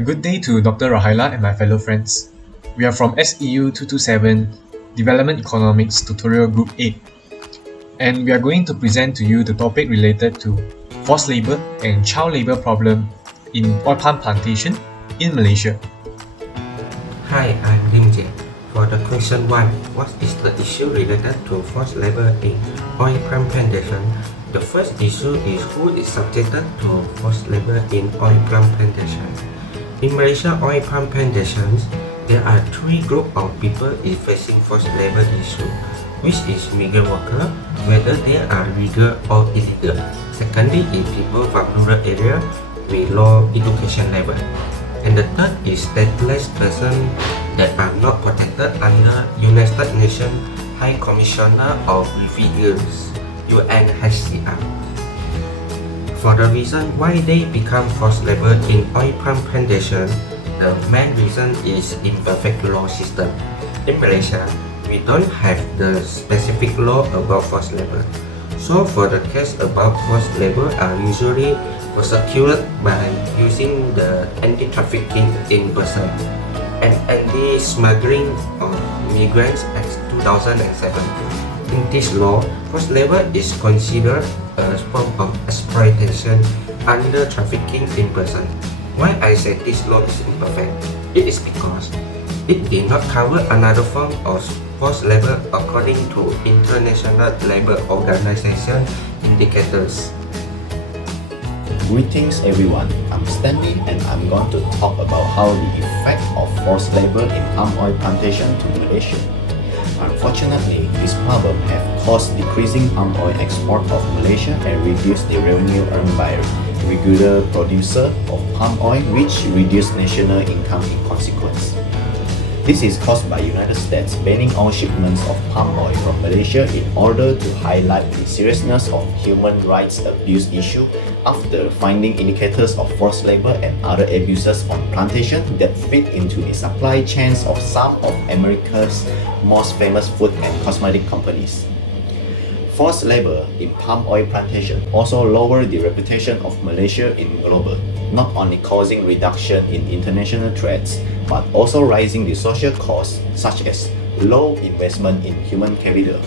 A good day to Dr. Rahaila and my fellow friends. We are from SEU227 Development Economics Tutorial Group 8, and we are going to present to you the topic related to forced labor and child labor problem in oil palm plantation in Malaysia. Hi, I'm LING. For the question 1, what is the issue related to forced labor in oil palm plantation? The first issue is who is subjected to forced labor in oil palm plantation. In Malaysia oil palm plantations, there are three groups of people facing forced labor issue, which is migrant worker, whether they are legal or illegal. Secondly is people from rural area with low education level. And the third is stateless persons that are not protected under United Nations High Commissioner of Refugees, UNHCR. For the reason why they become forced labor in oil palm plantation, the main reason is imperfect law system. In Malaysia, we don't have the specific law about forced labor. So for the case about forced labor are usually prosecuted by using the Anti-Trafficking in Person and Anti-Smuggling of Migrants Act 2007. In this law, forced labor is considered a form of exploitation under trafficking in person. Why I say this law is imperfect? It is because it did not cover another form of forced labor according to International Labour Organization indicators. Greetings everyone, I'm Stanley and I'm going to talk about how the effect of forced labor in palm oil plantation to Malaysia. Unfortunately, this problem have caused decreasing palm oil export of Malaysia and reduced the revenue earned by regular producer of palm oil, which reduced national income in consequence. This is caused by United States banning all shipments of palm oil from Malaysia in order to highlight the seriousness of human rights abuse issue after finding indicators of forced labor and other abuses on plantation that fit into the supply chains of some of America's most famous food and cosmetic companies. Forced labor in palm oil plantation also lowered the reputation of Malaysia in global, not only causing reduction in international trades, but also raising the social costs such as low investment in human capital.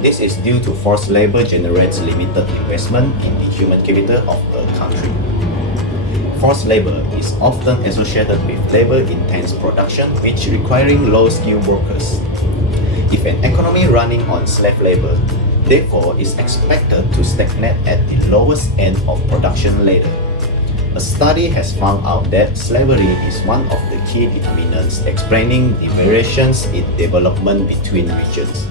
This is due to forced labor generates limited investment in the human capital of a country. Forced labor is often associated with labor-intense production which requiring low-skilled workers. If an economy running on slave labor, therefore is expected to stagnate at the lowest end of production ladder. A study has found out that slavery is one of the key determinants explaining the variations in development between regions.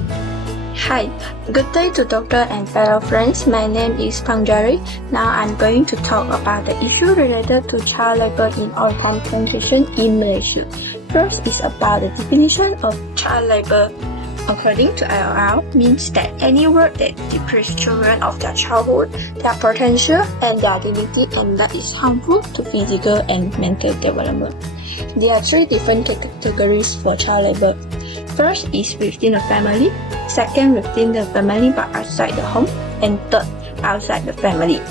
Hi, good day to doctor and fellow friends. My name is PHANG. Now I'm going to talk about the issue related to child labor in oil palm plantation in Malaysia. First is about the definition of child labor. According to ILR, means that any work that deprives children of their childhood, their potential, and their dignity, and that is harmful to physical and mental development. There are three different categories for child labor. First is within the family, second within the family but outside the home, and third outside the family.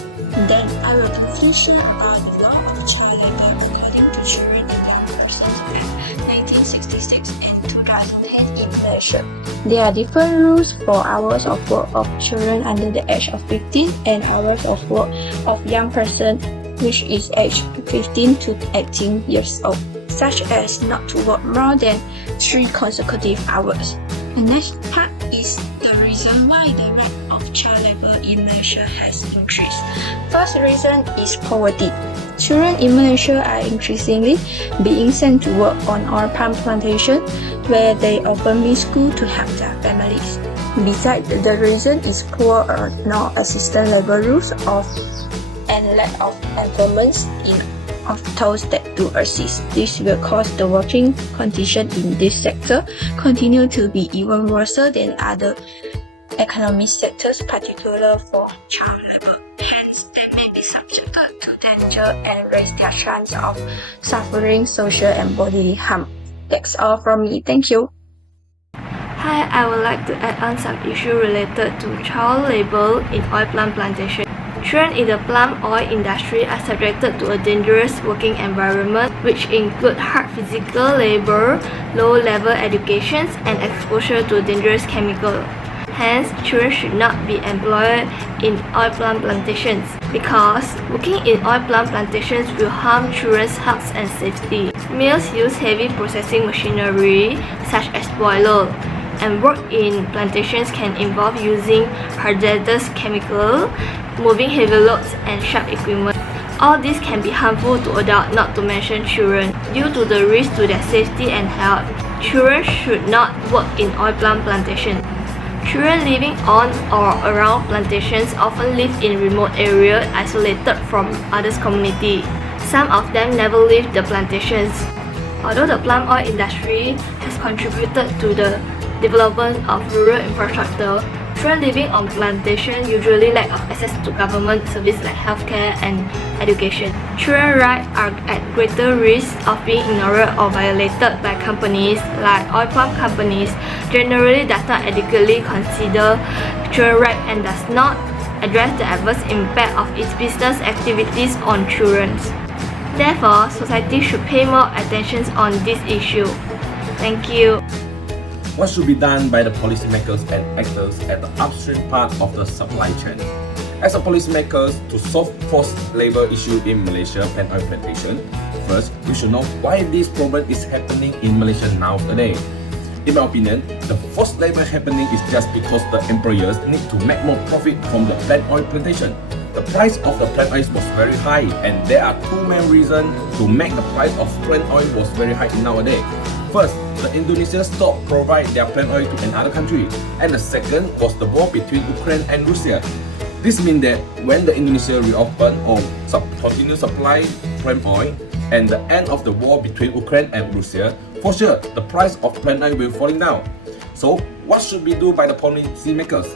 Then I will differentiate about the law of child labor according to Children and Young Persons Act 1966 and 2010 in Malaysia. There are different rules for hours of work of children under the age of 15 and hours of work of young person which is aged 15 to 18 years old, such as not to work more than 3 consecutive hours. The next part is the reason why the rate of child labor in Malaysia has increased. First reason is poverty. Children in Malaysia are increasingly being sent to work on oil palm plantation where they often miss school to help their families. Besides, the reason is poor or non-assistant labor rules and lack of employment of those that do assist. This will cause the working conditions in this sector continue to be even worse than other economic sectors, particularly for child labor. Hence, they may be subjected to danger and raise their chance of suffering social and bodily harm. That's all from me. Thank you. Hi, I would like to add on some issue related to child labor in oil palm plantation. Children in the palm oil industry are subjected to a dangerous working environment, which include hard physical labor, low-level education, and exposure to dangerous chemicals. Hence, children should not be employed in oil palm plantations because working in oil palm plantations will harm children's health and safety. Males use heavy processing machinery such as boiler, and work in plantations can involve using hazardous chemicals, moving heavy loads, and sharp equipment. All this can be harmful to adults, not to mention children, due to the risk to their safety and health. Children should not work in oil palm plantations. Children living on or around plantations often live in remote areas isolated from others' community. Some of them never leave the plantations. Although the palm oil industry has contributed to the development of rural infrastructure, children living on plantations usually lack of access to government services like healthcare and education. Children's rights are at greater risk of being ignored or violated by companies like oil palm companies generally does not adequately consider children's rights and does not address the adverse impact of its business activities on children. Therefore, society should pay more attention on this issue. Thank you. What should be done by the policymakers and actors at the upstream part of the supply chain? As a policymakers, to solve forced labor issue in Malaysia palm oil plantation, first, we should know why this problem is happening in Malaysia nowadays. In my opinion, the forced labor happening is just because the employers need to make more profit from the palm oil plantation. The price of the palm oil was very high, and there are two main reasons to make the price of palm oil was very high nowadays. First, the Indonesia stopped provide their palm oil to another country, and the second was the war between Ukraine and Russia. This means that when the Indonesia reopen or continue supply palm oil and the end of the war between Ukraine and Russia, for sure the price of palm oil will falling down. So what should we do by the policymakers?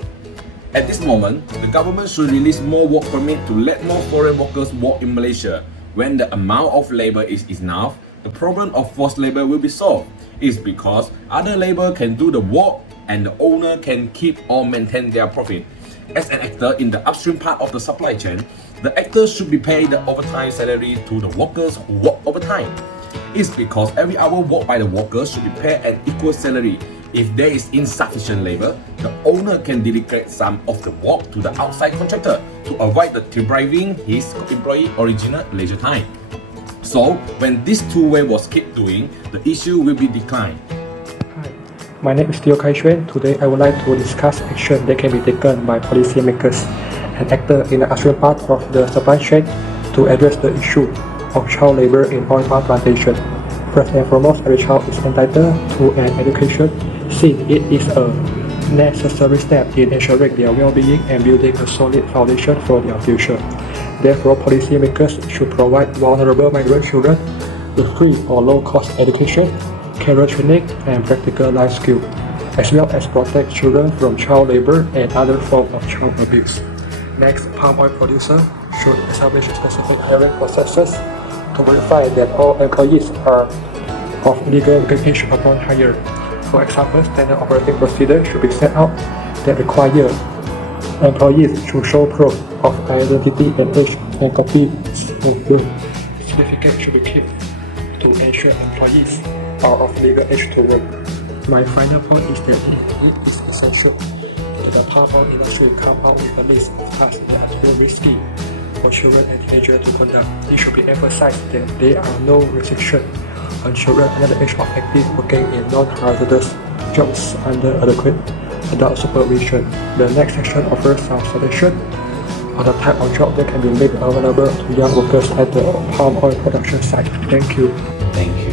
At this moment, the government should release more work permit to let more foreign workers work in Malaysia. When the amount of labor is enough, the problem of forced labor will be solved. It's because other labor can do the work and the owner can keep or maintain their profit. As an actor in the upstream part of the supply chain, the actors should be paid the overtime salary to the workers who work overtime. It's because every hour worked by the workers should be paid an equal salary. If there is insufficient labor, the owner can delegate some of the work to the outside contractor to avoid depriving his employee original leisure time. So, when these two ways was keep doing, the issue will be declined. Hi, my name is CHEONG. Today I would like to discuss action that can be taken by policymakers and actors in the upstream part of the supply chain to address the issue of child labor in oil palm plantation. First and foremost, every child is entitled to an education since it is a necessary step in ensuring their well-being and building a solid foundation for their future. Therefore, policymakers should provide vulnerable migrant children with free or low-cost education, career training, and practical life skills, as well as protect children from child labor and other forms of child abuse. Next, palm oil producers should establish specific hiring processes to verify that all employees are of legal age upon hire. For example, standard operating procedures should be set out that require employees to show proof of identity and age, and copies of birth certificate should be kept to ensure employees are of legal age to work. My final point is that it is essential that the palm oil industry come out with a list of tasks that are too risky for children and teenagers to conduct. It should be emphasized that there are no restrictions on children under the age of active working in non-hazardous jobs under adequate adult supervision. The next section offers some suggestions on the type of job that can be made available to young workers at the palm oil production site. Thank you. Thank you.